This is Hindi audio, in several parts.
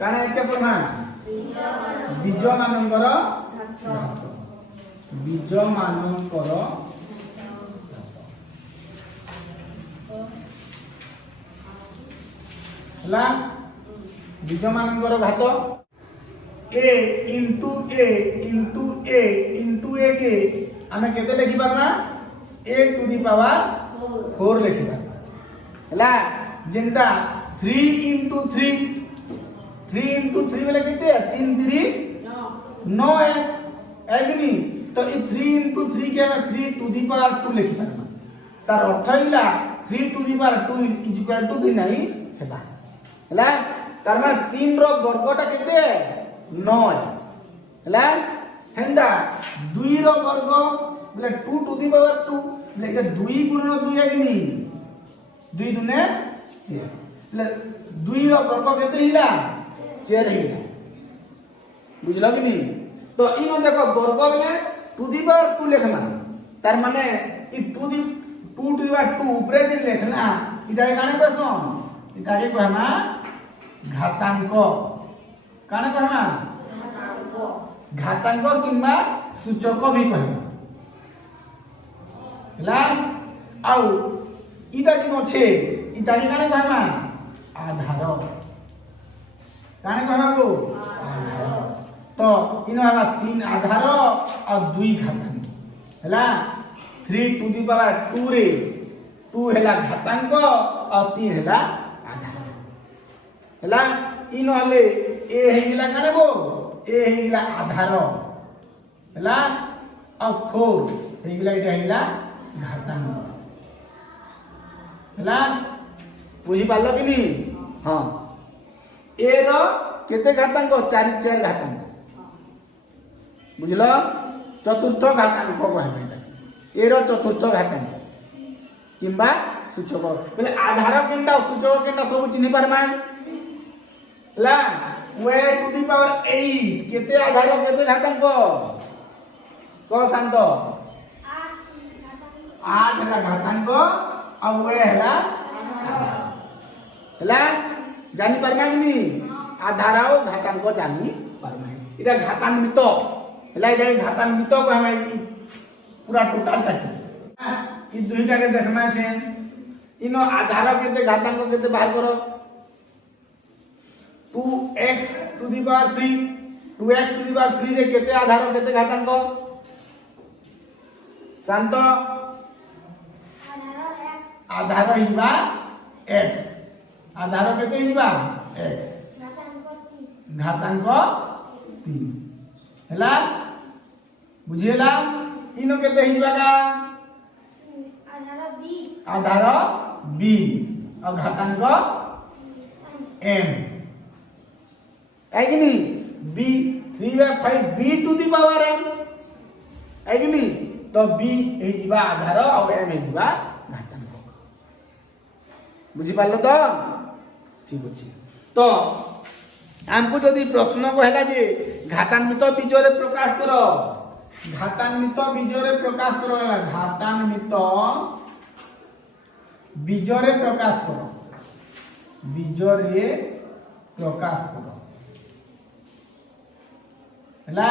काना एके पढ़ा बीज मानकर घात बीज मानकर हला बीज मानकर घात ए इंटू ए इंटू ए इंटू ए के आमे केते लिखि पारना ए टू दी पावर 4 लिखि पारना हला जेंता 3 इंटू 3 3 इंटू 3 बेले केते 3 3 9 है कि तो ये 3 इंटू 3 के हमें 3 टू दी पावर 2 लिखि पारना तार अर्थ हिला 3 to the power 2 is equal to भी नहीं हेबा हला तार माने 3 रो वर्गटा केते 9 हला हेंदा 2 रो वर्ग बोले 2 टू दी पावर 2 बोले 2 गुणन 2 है कि नहीं 2 दुने 4 बोले 2 रो वर्ग केते हिला 4 हिला बुझलो कि नहीं तो इनो देखो वर्ग बोले 2 दी पावर 2 लिखना तार माने ई 2 टू दी पावर 2 ऊपर जे लिखना इदा काने कहसोन इदा के कहना घातांक काने कहना घातांक किंबा सूचक भी कहना हला आउ इटा कि नछे इटा कि काने कहना आधार काने कहना को आधार तो इनो हमा 3 आधार और 2 घातांक हला 3 टू दी पावर 2 रे 2 हेला घातांक और 3 हेला आधार हला इनो हले ए हेला काने को ए हेला आधार हला और 4 हेला इटा हेला घातांक हला बुझी पालो कि नहीं हां ए रो केते घातांक 4 4 घातांक बुझलो चतुर्थ घातांक कहबे एटा ए रो चतुर्थ घातांक किंबा सूचक बोले आधार केनटा सूचक केनटा सब चिन्हि पारमा हला वे टू दी पावर 8 केते आधार केते घातांक को शांत 8 हला घातांक और वे हला हला जानि पारमा कि नहीं आधार और घातांक जानि पारमा इटा घातान्वित हला इटा घातान्वित को हम पूरा टोटल काटी ई दुईटा के देखना छै इनो आधार केते घातांक केते बाहर करो 2x to the power 3 2x to the power 3 रे केते आधार केते घातांक शांत आधार हिबा x आधार केते हिबा x घातांक 3 हला बुझिएला इनो केते हिबा का आधार b और घातांक m है कि नहीं b 3/5 b to the power m है कि नहीं तो b हिबा आधार और m हिबा घातांक बुझी पालो तो ठीक अछि तो हमको जदी प्रश्न कहला जे घातान्वित बीजरे प्रकाश करो घातान्वित बीजरे प्रकाश करो घातान्वित बीजरे प्रकाश करो बीजरे प्रकाश करो हला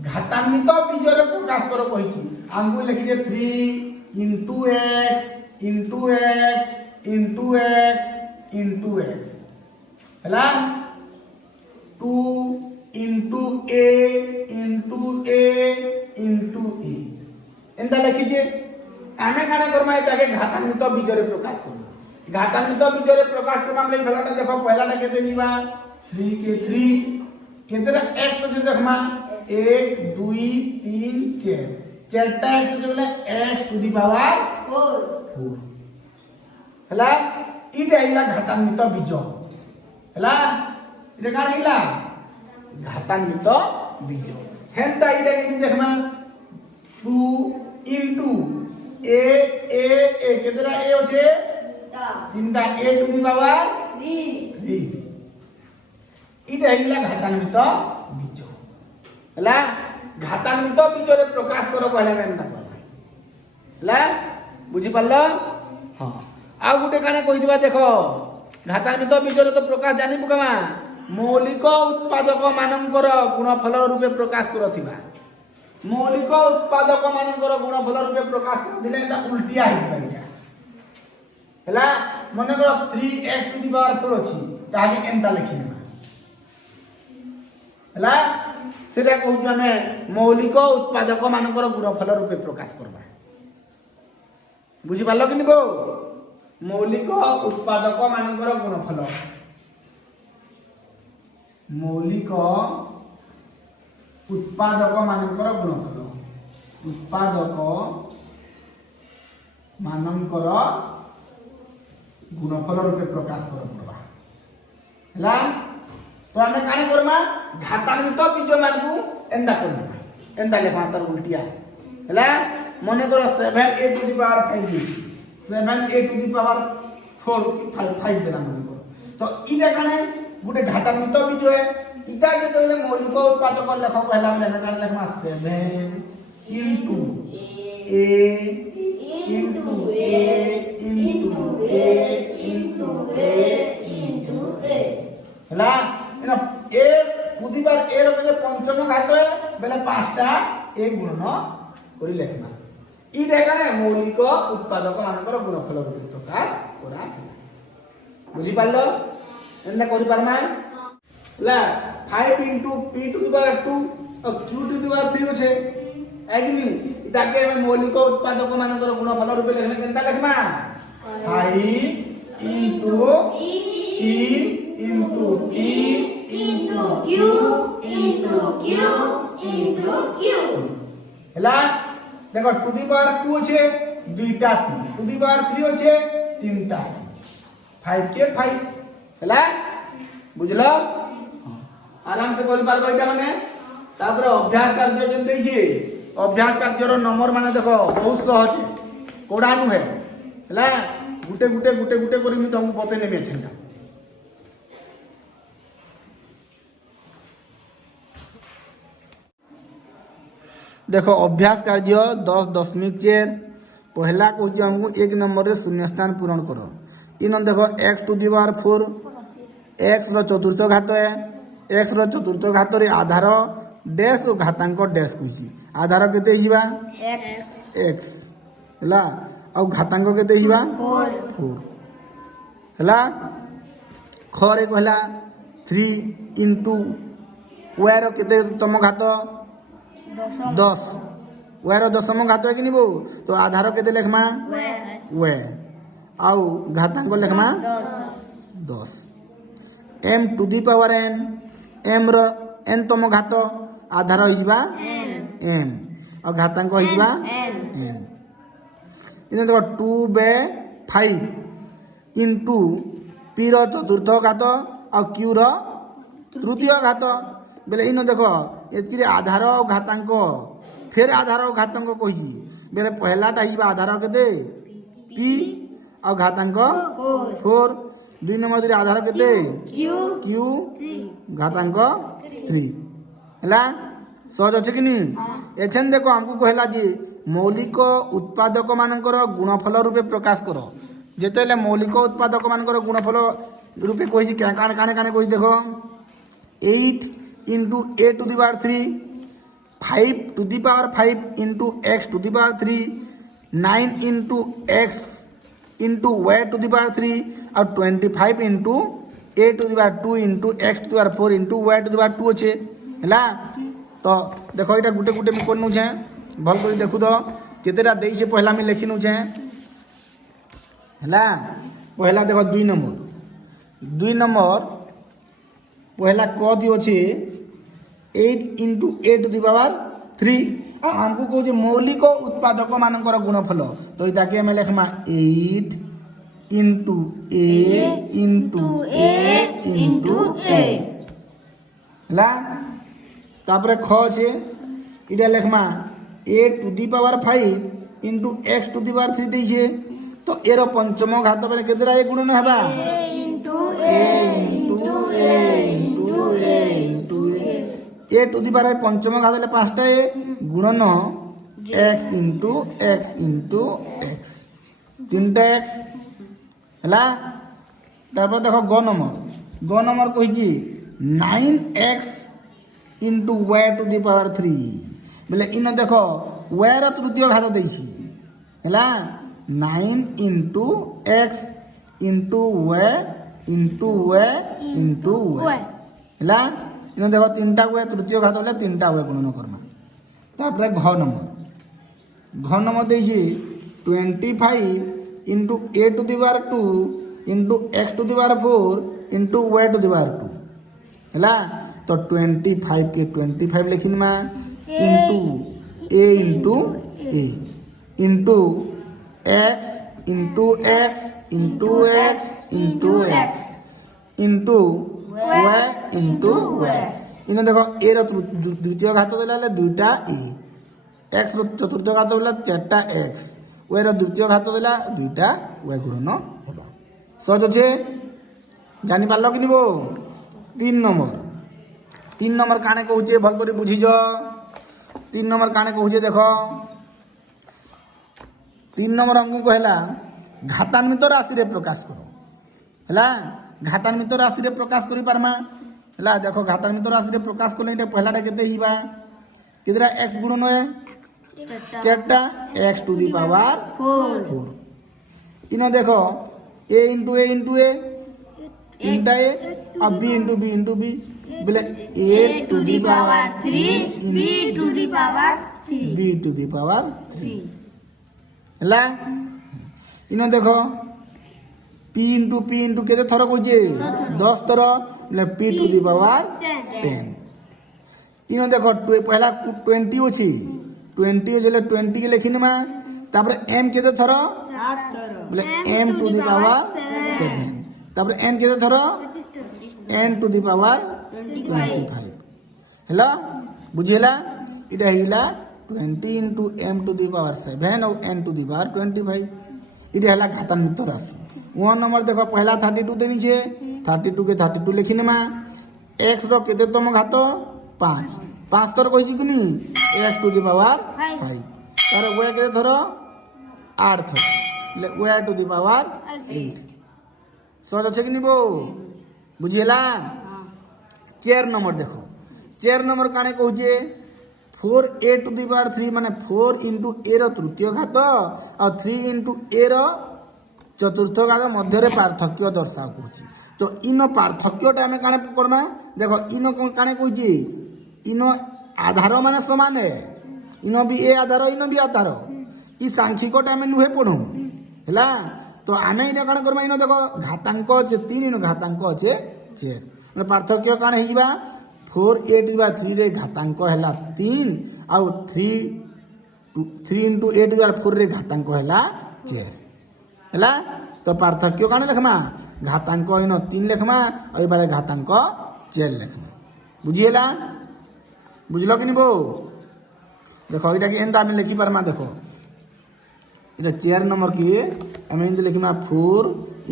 घातान्वित बीजरे प्रकाश करो कहि हमको लिखि जे 3 into x into x into x into x हला 2 into a into a into a एंदा लिखि जे आमे काना करमा ताके घातान्वित बीजरे प्रकाश करबा घातान्वित बीजरे प्रकाश करबा हम भलाटा देखो पहलाटा केते जीवा 3 के 3 केतेरा x जे देखमा 1 2 3 4 चारटा x जे बोले x टू दी पावर 4 हला इटा हिला घातान्वित बीज हला इटा काना हिला घातान्वित बीज हेंता इटा के देखमा 2 into a केतरा a होछे तीनटा a टू दी पावर 3 इटा हिला घातान्वित बीज हला घातान्वित बीजरे प्रकाश करो कहले बेनता हला बुझी पालो हां आ गुटे काने कहि दिबा देखो घातान्वित बीजरे तो प्रकाश जानि पकामा मौलिक उत्पादक मानकर गुणफल रूपे प्रकाश करथिबा मौलिक उत्पादक मानकर गुणफल रूपे प्रकाश करथिले ता उल्टिया हिजबा इटा हला मन कर 3x टू द पावर 4 अछि ताबे एंता लिखिनेबा हला सेटा कहू हमें मौलिक उत्पादक मानकर गुणफल रूपे प्रकाश करबा बुझी पालो कि निबो मौलिक उत्पादक मानकर गुणफल मौलिक उत्पादक मानकर गुणफल उत्पादक मानकर गुणफल रूपे प्रकाश करबा हला तो हमें काने करबा घातांक बीज मान को एंदा करबा एंदा लेखा तर उल्टिया हला मने करो 7a to the power 5 7a to the power 4 5 देला मन को तो इटा काने गुटे घातांक बीज है इटा जे मौलिक उत्पादक लेख कहला बेले हमें काने लेखमा 7 into a into a into a into a into a हला इना ए पुदी बार ए रो जे पंचम घात है बेले पांचटा ए गुणन करी लेखना ई देखाने मौलिक उत्पादक मानकर गुणफल रूपे प्रकाश करा बुझी पारलो एंदा करि पारमा ला 5 into p to the power 2 और q to the power 3 होछे एग्नी इताके में मौलिक उत्पादक मानकर गुणफल रूपे लेखना केनता लेखमा 5 into e into t into q into q into q हला देखो टू दी पावर 2 छे दुईटा p टू दी पावर 3 होछे तीनटा 5 के 5 हला बुझलो आराम से बोल पार कइटा माने तापर अभ्यास कार्य जन देई छी अभ्यास कार्य रो नंबर माने देखो बहुत सहज है कोडा नु है हला गुटे गुटे गुटे गुटे करी मी तुमको बते नेबे छेंदा देखो अभ्यास कार्य 10.4 पहला कहूँ हमको 1 नंबर रे शून्य स्थान पूरण करो इन देखो x to the power 4 x रो चतुर्थ घात है x रो चतुर्थ घात रे आधार डैश और घातांक डैश कहूँ आधार केते हिबा x हला और घातांक केते हिबा 4 हला ख रे कहला 3 into y रो केते तम घात 10 y रो दशम घात है कि निबो तो आधार केते लेखमा y आउ घातांक लेखमा 10 m to the power n m रो n तम घात आधार हिबा m और घातांक हिबा n इन देखो 2/5 into p रो चतुर्थ घात और q रो तृतीय घात बेले इन देखो एतकी आधार और घातांक फिर आधार और घातांक कही बेले पहलाटा हिबा आधार केते p और घातांक 4 दुई नंबर रे आधार केते q घातांक 3 हला सहज अछि कि नी एछन देखो हमको कहला जे मौलिक उत्पादक मानकर गुणफल रूपे प्रकाश करो जेतेले मौलिक उत्पादक मानकर गुणफल रूपे कहि काने काने काने कहि देखो 8 into a to the power 3 5 to the power 5 into x to the power 3 9 into x into y to the power 3 और 25 into a to the power 2 into x to the power 4 into y to the power 2 अच्छे हला तो देखो इटा गुटे गुटे में कोन छे भल कर देखु तो केतेटा देई छे पहला में लिखिनु छे हला पहला देखो 2 नंबर पहला क दियो छे 8 into a to the power 3 आ हमको कहू जे मौलिक उत्पादक मानकर गुणफल तो इटा के में लेखमा 8 into a into a into a हला तापरे ख छे इटा लेखमा a to the power 5 into x to the power 3 देई छे तो एरो पंचम घात बेले केतेरा ए गुणन हेबा a into a into a into a into a to the power पंचम घात ले पांचटा ए गुणन x into x into x तीनटा x हला तापर देखो ग नंबर कहि छी 9x into y to the power 3 बोले इन देख y रो तृतीय घात देछि हैला 9 into x into y into y into y हैला इन देख तीनटा y तृतीय घात बोले तीनटा y गुणन करमा तापर घ नंबर देछि 25 into a to the power 2 into x to the power 4 into y to the power 2 हैला तो 25 के 25 लिखिनमा into a into a into x into x into x into x into y into y इन देखो a रो द्वितीय घात देला दुईटा a x रो चतुर्थ घात देला चारटा x y रो द्वितीय घात देला दुईटा y गुणन होबा सहज छे जानि पारलो कि निबो 3 नंबर काने कहूचे भल कर बुझी जो 3 नंबर काने कहूचे देखो 3 नंबर हमको कहला घातान्वित राशि रे प्रकाश करो हैला घातान्वित राशि रे प्रकाश करि पारमा हैला देखो घातान्वित राशि रे प्रकाश करले एटा पहलाटा केते हिबा कितरा x गुणन है चारटा x टू दी पावर 4 इनो देखो a इंटू a इंटा a अब b इंटू b बोले a to the power 3 b to the power 3 b to the power 3 हैला इनो देखो p इंटू केते थरो कहजे 10 थरो ले p टू दी पावर 10 इनो देखो पहला 20 अछि 20 जले 20 के लिखिनमा तापर m केते थरो 7 थरो बोले m टू दी पावर 7 तापर n केते थरो n टू दी पावर 25 हैला बुझेला इटा हिला 20 into m to the power 7 और n to the power 25 इटा हला घातान्वित राशि 1 नंबर देखो पहला 32 देनी छे 32 के 32 लिखिने मा x रो केते तम घात 5 तर कहि कुनी x टू द पावर 5 तार y केते थरो 8 थरो ले y टू द पावर 8 सहज छै कि निबो बुझिएला 4 नंबर देखो 4 नंबर काने कहूचे 4a टू दी पावर 3 माने 4 इंटू a रो तृतीय घात और 3 इंटू a रो चतुर्थ घात मध्य रे पार्थक्य दर्शा कहूची तो इन पार्थक्यटा हमें काने करमा देखो इन काने कहूची इन आधार माने समान है इन भी a आधार इन भी आधार ई सांख्यिकटा हमें नुहे पढू हैला तो आमे इटा काने करमा इन देखो घातांक अछि 3 इन घातांक अछि 4 माने पार्थक्य काने Hiba 4a to the power 3 रे घातांक हैला 3 आउ 3 into 8 टू द पावर 4 रे घातांक हैला 4 हैला तो पार्थक्य काने लिखमा घातांक इन 3 लिखमा और बारे घातांक 4 लिखमा बुझिएला बुझलो कि निबो देखो इटा के एंदा में लिखि परमा देखो इटा 4 नंबर के हम इन लिखमा 4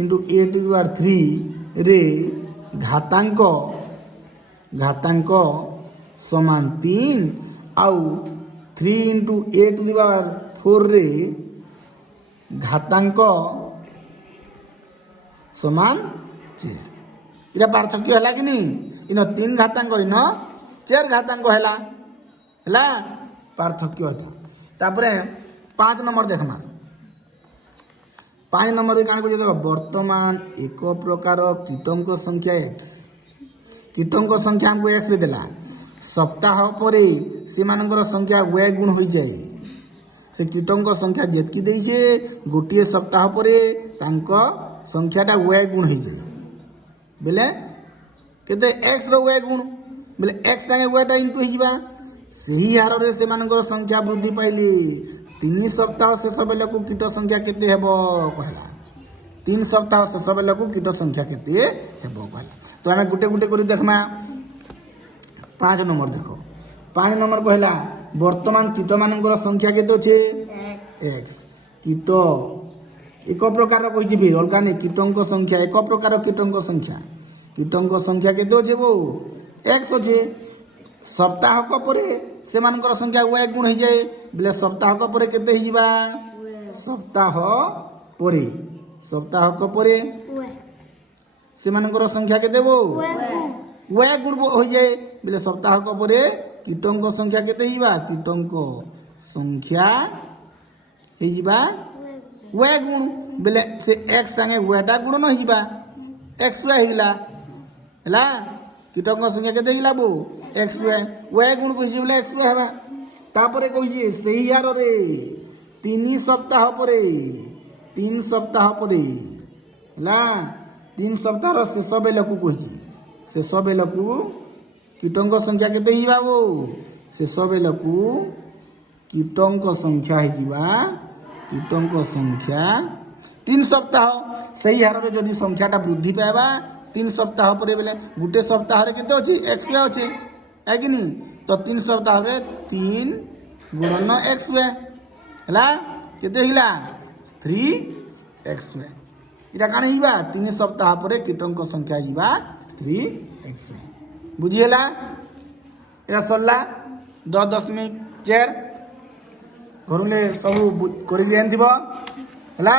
into a to the power 3 रे घातांक समान 3 आउ 3 into a to the power 4 रे घातांक समान 4 इरा पार्थक्य हला कि नहीं इन 3 घातांक इन 4 घातांक हला पार्थक्य हटा तापरे 5 नंबर देखमा 5 नंबर काने को देखो वर्तमान एक प्रकार कीटंक संख्या x कीटंक संख्या हमको x देला सप्ताह परे सेमानकर संख्या y गुण होई जाए से कीटंक संख्या जेतकी देई छे गोटिए सप्ताह परे तांको संख्याटा y गुण होई जाए बेले केते x रो y गुण बेले x संगे y टा इनटू हिबा सही हार रे सेमानकर संख्या वृद्धि पाइली 3 सप्ताह शेष बेले को कीट संख्या केते हेबो कहला 3 सप्ताह शेष बेले को कीट संख्या केते हेबो कहला तो हमें गुटे गुटे करी देखमा 5 नंबर देखो 5 नंबर कहला वर्तमान कीट मानकर संख्या केते छे x कीट एक प्रकार कहि जेबे अलगा ने कीटंक संख्या एक प्रकार कीटंक संख्या केते छे वो x छे सप्ताह को परे सेमानकर संख्या y गुण हो जाए बोले सप्ताह को परे केते ही जिबा सप्ताह को परे सेमानकर संख्या केते वो ওয়ে গুণ হয়ে যায় বলে সপ্তাহক পরে কীটঙ্ক সংখ্যা কেতে হইবা কীটঙ্ক সংখ্যা হইবা ওয়ে গুণ বলে সে এক্স সাଙ୍ଗে ওয়েটা গুণন হইবা এক্স ওয়ে হইলা ହେଲା কীটঙ্ক সংখ্যা কেতে হইলা বো এক্স ওয়ে গুণ কইছি বলে এক্স ওয়ে হবা তারপরে কইছে সেই হারে 3 সপ্তাহ পরে 3 সপ্তাহ পরে ହେଲା 3 সপ্তাহর শেষ বেলকু কইছি শেষ বেলকু কীটঙ্ক সংখ্যা কেতে হইবা বো শেষ বেলকু কীটঙ্ক সংখ্যা হইবা কীটঙ্ক সংখ্যা 3 সপ্তাহ সেই হারে যদি সংখ্যাটা বৃদ্ধি পাইবা 3 সপ্তাহ পরে বেলে গোটে সপ্তাহরে কেতে আছে এক্স ওয়ে আছে है कि नहीं तो 3 सप्ताह रे 3 गुणन एक्स वे हला केते हिला 3x वे इटा काने हिबा 3 सप्ताह परे कीटंक संख्या हिबा 3x वे बुझी हला एटा सरला 10.4 घरुले सब करि देन दिबो हला